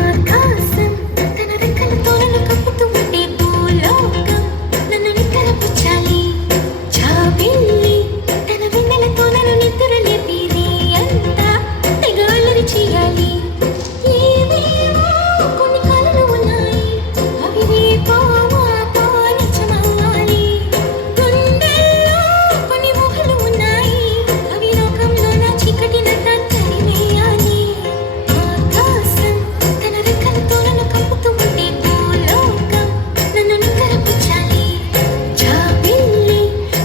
ఆకాశం తన రెక్కలతో నన్ను కప్పుతూ ఉంటే భూలోకం నన్ను నిక్కరపుచ్చాలి. జాబిల్లి తన వెన్నెలతో నన్ను నిద్రలేపి అంతా తెగ అల్లరి చేయాలి. ఏవేవో కొన్ని కలలు ఉన్నాయి, అవి రేపో మాపో నిజమవ్వాలి. గుండెల్లో కొన్ని ఊహలు ఉన్నాయి, అవి లోకంలో నా చీకటినంతా తరిమేయాలి. ఆకాశం తన రెక్కలతో నన్ను కప్పుతూ ఉంటే భూలోకం నన్ను నిక్కరపుచ్చాలి. జాబిల్లి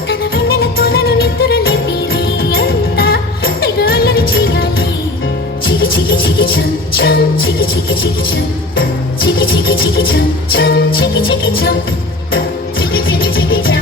తన వెన్నెలతో నన్ను నిద్రలేపి అంతా తెగ అల్లరి చేయాలి. చికి చికి చికి చం చం చికి చికి చికి చం చికి చికి చికి చం చం చికి చికి చం చికి చికి చికి చం